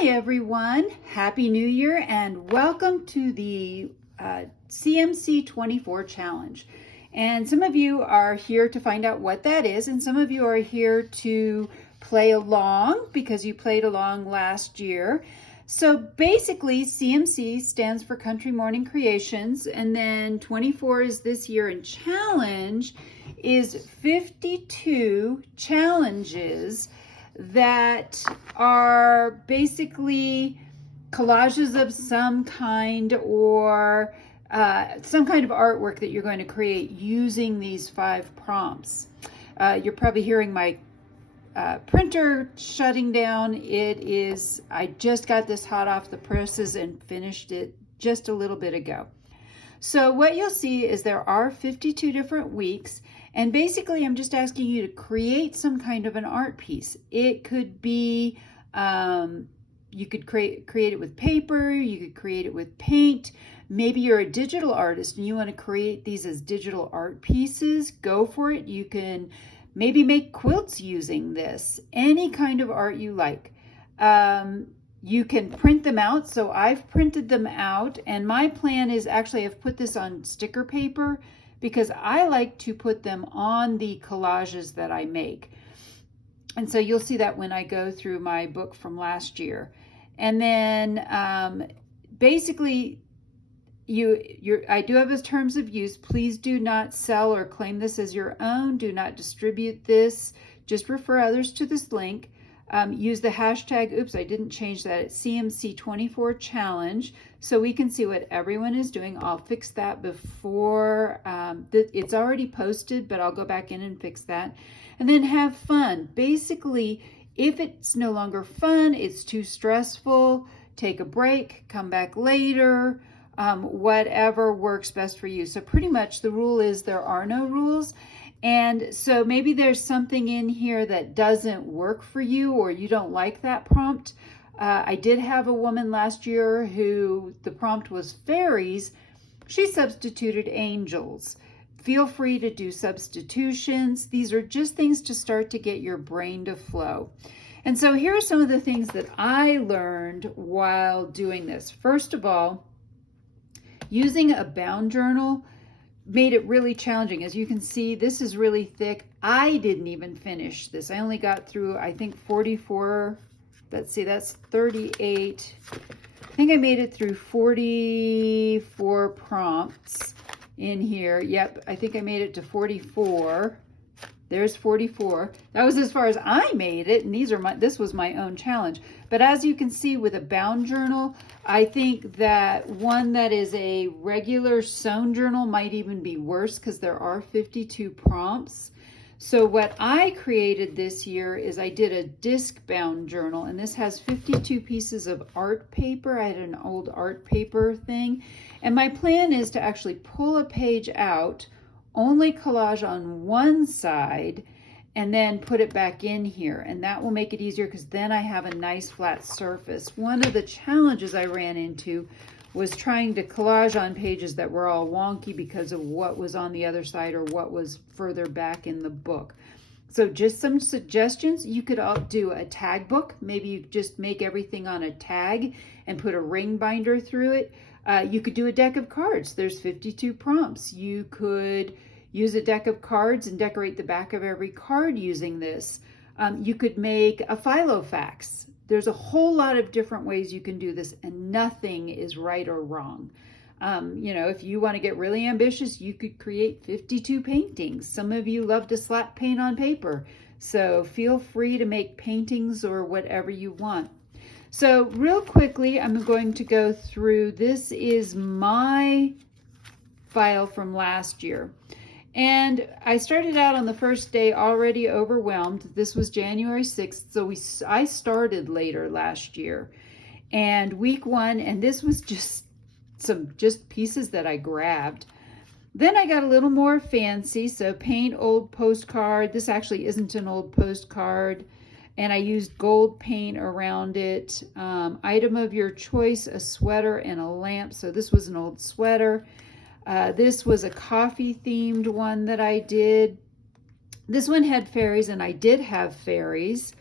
Hi everyone, Happy New Year and welcome to the CMC 24 challenge. And some of you are here to find out what that is, and some of you are here to play along because you played along last year. So basically CMC stands for Country Morning Creations, and then 24 is this year, and challenge is 52 challenges that are basically collages of some kind or some kind of artwork that you're going to create using these 5 prompts. You're probably hearing my printer shutting down. I just got this hot off the presses and finished it just a little bit ago. So what you'll see is there are 52 different weeks, and basically I'm just asking you to create some kind of an art piece. It could be, you could create it with paper, you could create it with paint. Maybe you're a digital artist and you want to create these as digital art pieces. Go for it. You can maybe make quilts using this, any kind of art you like. You can print them out. So I've printed them out, and my plan is actually I've put this on sticker paper because I like to put them on the collages that I make. And so you'll see that when I go through my book from last year. And then basically I do have a terms of use. Please do not sell or claim this as your own. Do not distribute this. Just refer others to this link. Use the hashtag, oops, I didn't change that, it's CMC24 challenge, so we can see what everyone is doing. I'll fix that before, it's already posted, but I'll go back in and fix that. And then have fun. Basically, if it's no longer fun, it's too stressful, take a break, come back later, whatever works best for you. So pretty much the rule is there are no rules. And so maybe there's something in here that doesn't work for you, or you don't like that prompt. I did have a woman last year who the prompt was fairies. She substituted angels. Feel free to do substitutions. These are just things to start to get your brain to flow. And so here are some of the things that I learned while doing this. First of all, using a bound journal made it really challenging. As you can see, this is really thick. I didn't even finish this. I only got through, I think, 44. Let's see, that's 38. I think I made it through 44 prompts in here. Yep, I think I made it to 44. There's 44. That was as far as I made it, and this was my own challenge. But as you can see with a bound journal, I think that one that is a regular sewn journal might even be worse because there are 52 prompts. So what I created this year is I did a disc bound journal, and this has 52 pieces of art paper. I had an old art paper thing, and my plan is to actually pull a page out, only collage on one side, and then put it back in here, and that will make it easier because then I have a nice flat surface. One of the challenges I ran into was trying to collage on pages that were all wonky because of what was on the other side or what was further back in the book. So just some suggestions. You could do a tag book. Maybe you just make everything on a tag and put a ring binder through it. You could do a deck of cards. There's 52 prompts. You could use a deck of cards and decorate the back of every card using this. You could make a Filofax. There's a whole lot of different ways you can do this, and nothing is right or wrong. You know, if you want to get really ambitious, you could create 52 paintings. Some of you love to slap paint on paper, so feel free to make paintings or whatever you want. So real quickly, I'm going to go through, this is my file from last year. And I started out on the first day already overwhelmed. This was January 6th, so I started later last year. And week 1, and this was just pieces that I grabbed. Then I got a little more fancy, so paint old postcard. This actually isn't an old postcard. And I used gold paint around it. Item of your choice, a sweater and a lamp. So this was an old sweater. This was a coffee themed one that I did. This one had fairies, and I did have fairies.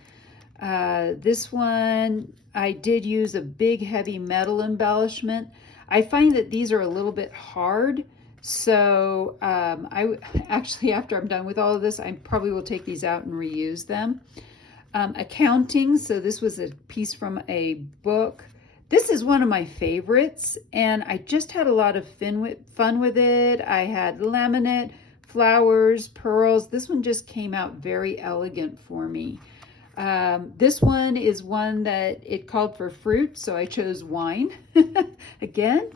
This one, I did use a big heavy metal embellishment. I find that these are a little bit hard. So actually, after I'm done with all of this, I probably will take these out and reuse them. Accounting, so this was a piece from a book. This is one of my favorites, and I just had a lot of fun with it. I had laminate, flowers, pearls. This one just came out very elegant for me. This one is one that it called for fruit, so I chose wine. Again,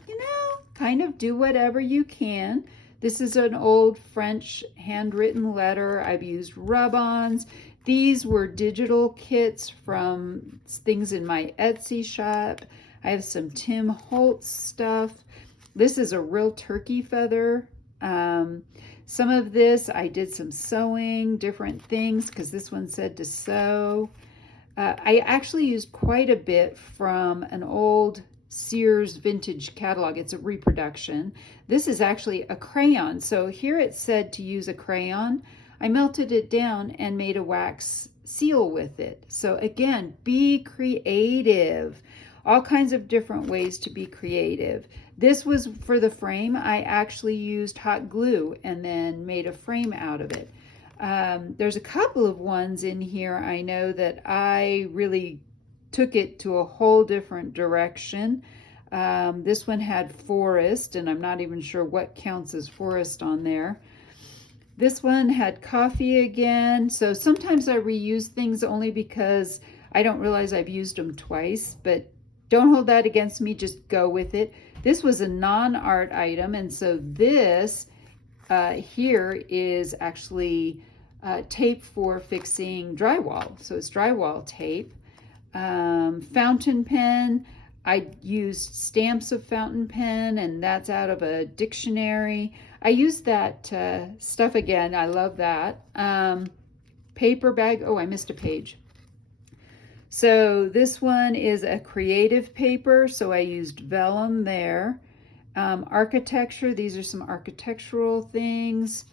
kind of do whatever you can. This is an old French handwritten letter. I've used rub-ons. These were digital kits from things in my Etsy shop. I have some Tim Holtz stuff. This is a real turkey feather. Some of this, I did some sewing, different things, because this one said to sew. I actually used quite a bit from an old Sears vintage catalog. It's a reproduction. This is actually a crayon. So here it said to use a crayon. I melted it down and made a wax seal with it. So again, be creative. All kinds of different ways to be creative. This was for the frame. I actually used hot glue and then made a frame out of it. There's a couple of ones in here I know that I really took it to a whole different direction. This one had forest, and I'm not even sure what counts as forest on there. This one had coffee again. So sometimes I reuse things only because I don't realize I've used them twice, but don't hold that against me, just go with it. This was a non-art item, and so this here is actually tape for fixing drywall. So it's drywall tape. Fountain pen, I used stamps of fountain pen, and that's out of a dictionary. I used that stuff again. I love that. Paper bag. Oh, I missed a page. So this one is a creative paper, so I used vellum there. Architecture, these are some architectural things.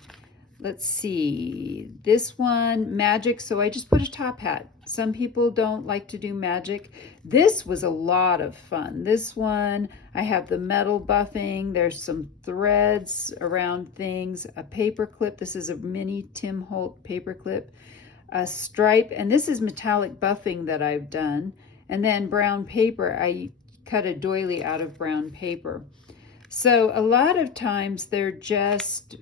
Let's see, this one, magic, so I just put a top hat. Some people don't like to do magic. This was a lot of fun. This one, I have the metal buffing, there's some threads around things, a paper clip. This is a mini Tim Holt paper clip. A stripe, and this is metallic buffing that I've done, and then brown paper. I cut a doily out of brown paper. So a lot of times they're just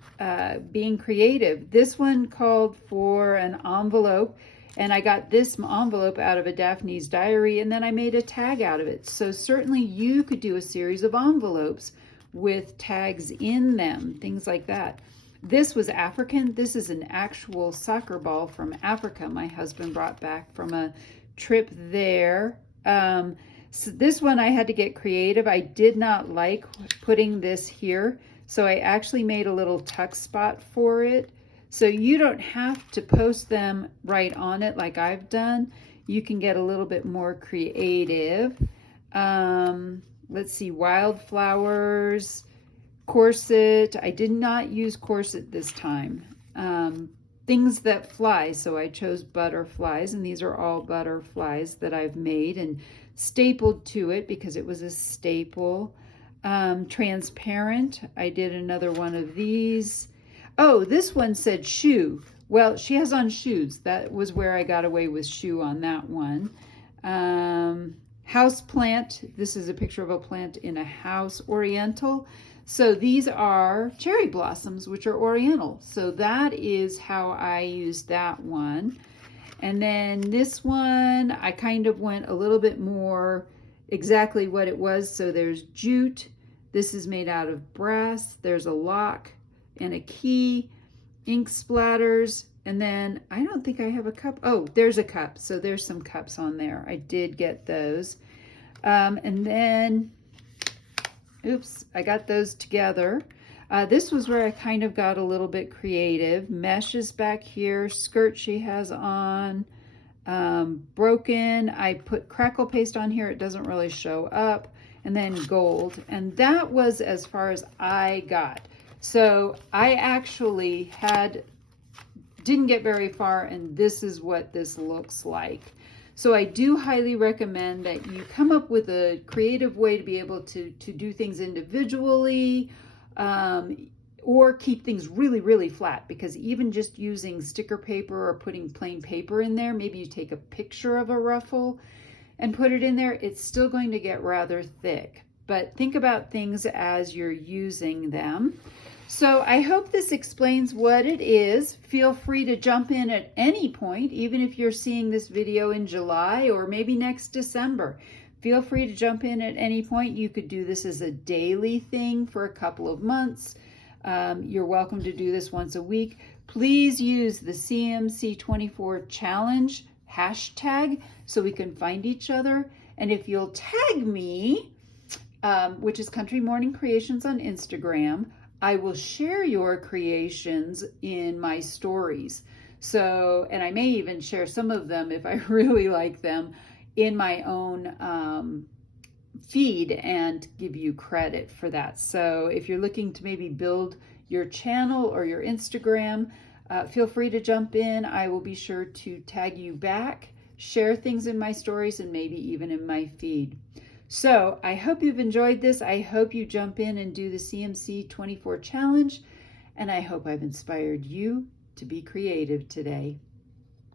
being creative. This one called for an envelope, and I got this envelope out of a Daphne's Diary, and then I made a tag out of it. So certainly you could do a series of envelopes with tags in them, things like that. This was African. This is an actual soccer ball from Africa my husband brought back from a trip there. So this one I had to get creative. I did not like putting this here, so I actually made a little tuck spot for it. So you don't have to post them right on it like I've done. You can get a little bit more creative. Let's see, wildflowers. Corset, I did not use corset this time. Things that fly, so I chose butterflies, and these are all butterflies that I've made and stapled to it because it was a staple. Transparent, I did another one of these. Oh, this one said shoe. Well, she has on shoes. That was where I got away with shoe on that one. House plant, this is a picture of a plant in a house, oriental. So these are cherry blossoms, which are oriental. So that is how I used that one. And then this one, I kind of went a little bit more exactly what it was. So there's jute. This is made out of brass. There's a lock and a key, ink splatters. And then I don't think I have a cup. Oh, there's a cup. So there's some cups on there. I did get those. And then oops, I got those together. This was where I kind of got a little bit creative. Mesh is back here, skirt she has on, broken. I put crackle paste on here, it doesn't really show up, and then gold. And that was as far as I got. So I actually didn't get very far, and this is what this looks like. So I do highly recommend that you come up with a creative way to be able to do things individually, or keep things really, really flat, because even just using sticker paper or putting plain paper in there, maybe you take a picture of a ruffle and put it in there, it's still going to get rather thick. But think about things as you're using them. So I hope this explains what it is. Feel free to jump in at any point, even if you're seeing this video in July or maybe next December. Feel free to jump in at any point. You could do this as a daily thing for a couple of months. You're welcome to do this once a week. Please use the CMC24 challenge hashtag so we can find each other. And if you'll tag me, which is Country Morning Creations on Instagram, I will share your creations in my stories. So, and I may even share some of them if I really like them in my own feed and give you credit for that. So if you're looking to maybe build your channel or your Instagram, feel free to jump in. I will be sure to tag you back, share things in my stories, and maybe even in my feed. So I hope you've enjoyed this. I hope you jump in and do the CMC24 challenge, and I hope I've inspired you to be creative today.